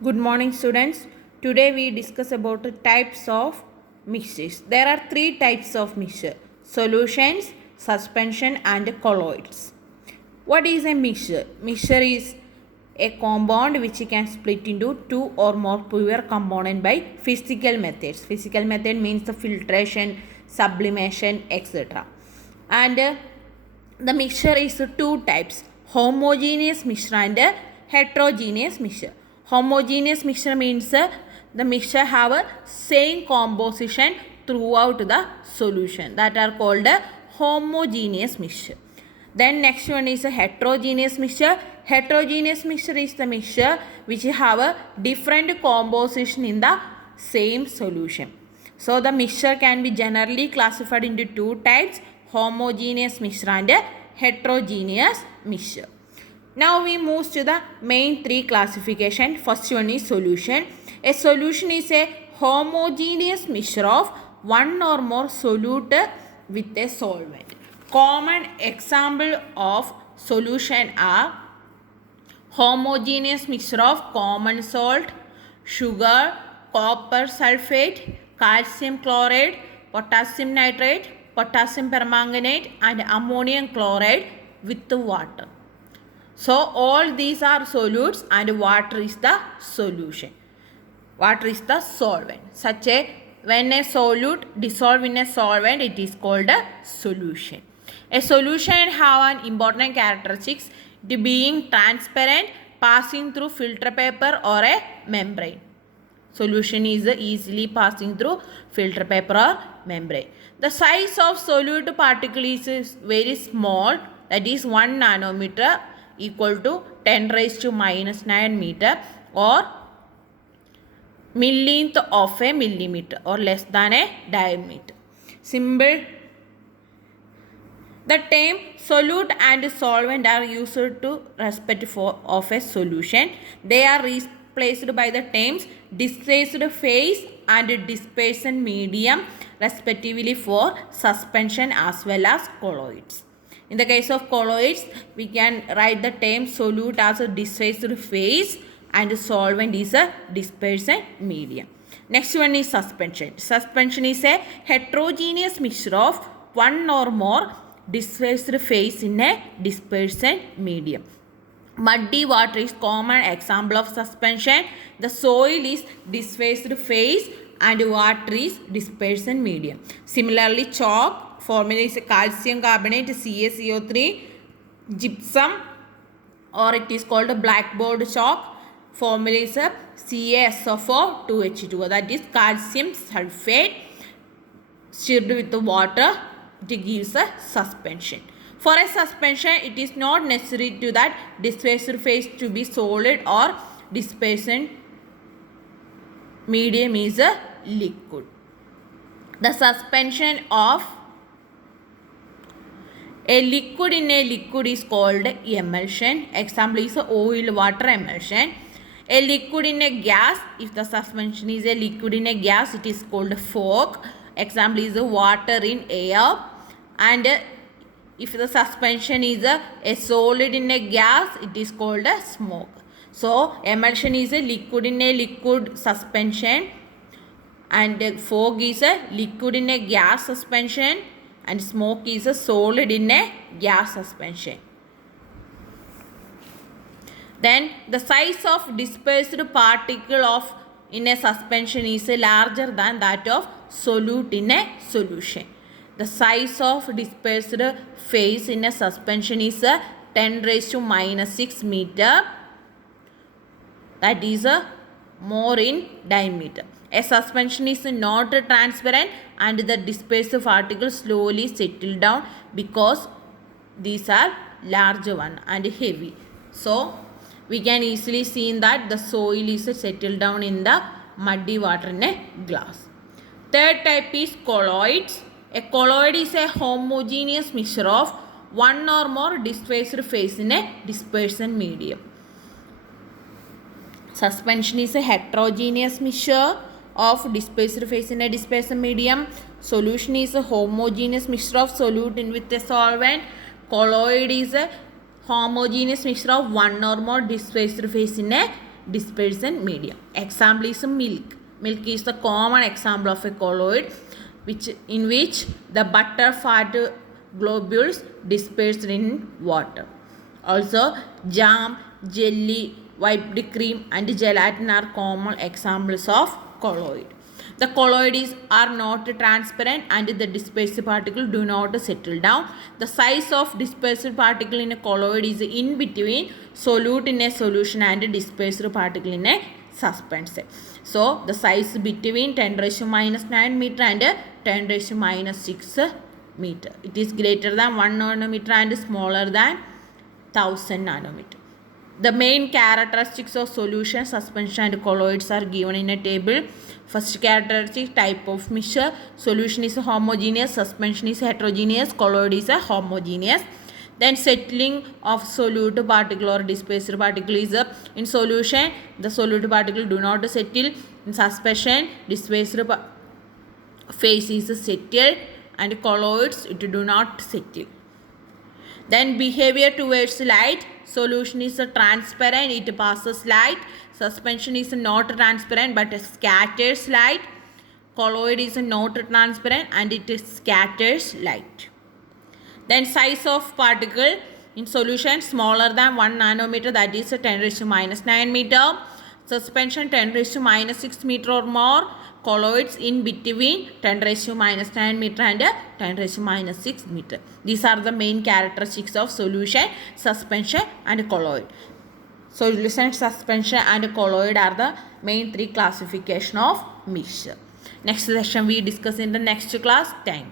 Good morning, students. Today we discuss about the types of mixtures. There are three types of mixture: solutions, suspension, and colloids. What is a mixture? Mixture is a compound which can split into two or more pure component by physical methods. Physical method means the filtration, sublimation, etc. And the mixture is two types: homogeneous mixture and heterogeneous mixture. Homogeneous mixture means the mixture have a same composition throughout the solution, that are called a homogeneous mixture. Then next one is a heterogeneous mixture. Heterogeneous mixture is the mixture which have a different composition in the same solution. So the mixture can be generally classified into two types: homogeneous mixture and heterogeneous mixture. Now we move to the main three classification. First one is solution. A solution is a homogeneous mixture of one or more solute with a solvent. Common example of solution are homogeneous mixture of common salt, sugar, copper sulfate, calcium chloride, potassium nitrate, potassium permanganate, and ammonium chloride with water. So all these are solutes and water is the solution. Water is the solvent. When a solute dissolve in a solvent, it is called a solution. A solution have an important characteristics: it being transparent, passing through filter paper or a membrane. Solution is easily passing through filter paper or membrane. The size of solute particle is very small, that is 1 nanometer equal to 10 raised to minus 9 meter, or millionth of a millimeter, or less than a diameter. Simple. The term solute and solvent are used to respect of a solution. They are replaced by the terms displaced phase and dispersion medium respectively for suspension as well as colloids. In the case of colloids, we can write the term solute as a displaced phase and solvent is a dispersion medium. Next one is suspension. Suspension is a heterogeneous mixture of one or more displaced phase in a dispersion medium. Muddy water is common example of suspension. The soil is displaced phase and water is dispersion medium. Similarly, chalk formula is calcium carbonate, CaCO3, gypsum, or it is called a blackboard chalk. Formula is a CaSO4 2H2O, that is calcium sulfate stirred with the water. It gives a suspension. For a suspension, it is not necessary to that displaced phase to be solid or dispersion medium is a liquid. The suspension of a liquid in a liquid is called emulsion. Example is oil water emulsion. A liquid in a gas, if the suspension is a liquid in a gas, it is called fog. Example is water in air. And if the suspension is a solid in a gas, it is called a smoke. So emulsion is a liquid in a liquid suspension, and fog is a liquid in a gas suspension, and smoke is a solid in a gas suspension. Then the size of dispersed particle of in a suspension is larger than that of solute in a solution. The size of dispersed phase in a suspension is 10 raised to minus 6 meter, that is more in diameter. A suspension is not transparent and the dispersed particles slowly settle down because these are larger one and heavy. So we can easily see that the soil is settled down in the muddy water in a glass. Third type is colloids. A colloid is a homogeneous mixture of one or more displaced phase in a dispersion medium. Suspension is a heterogeneous mixture of dispersed phase in a dispersion medium. Solution is a homogeneous mixture of solute in with a solvent. Colloid is a homogeneous mixture of one or more displaced phase in a dispersion medium. Example is milk. Milk is the common example of a colloid in which the butterfat globules dispersed in water. Also, jam, jelly, whipped cream and gelatin are common examples of colloid. The colloids are not transparent and the dispersed particle do not settle down. The size of dispersed particle in a colloid is in between solute in a solution and dispersed particle in a suspense. So, the size between 10 raised to minus 9 meter and 10 raised to minus 6 meter. It is greater than 1 nanometer and smaller than 1000 nanometer. The main characteristics of solution, suspension and colloids are given in a table. First characteristic, type of mixture. Solution is homogeneous, suspension is heterogeneous, colloid is homogeneous. Then settling of solute particle or dispersed particle is in solution, the solute particle do not settle. In suspension, dispersed phase is settled and colloids it do not settle. Then behavior towards light. Solution is transparent, it passes light. Suspension is not transparent but scatters light. Colloid is not transparent and it scatters light. Then size of particle in solution smaller than 1 nanometer, that is 10 raised to minus 9 meter. Suspension 10 raised to minus 6 meter or more. Colloids in between 10 raised to minus 9 meter and 10 raised to minus 6 meter. These are the main characteristics of solution, suspension and colloid. Solution, suspension and colloid are the main three classification of mixture. Next session we discuss in the next class. Thank you.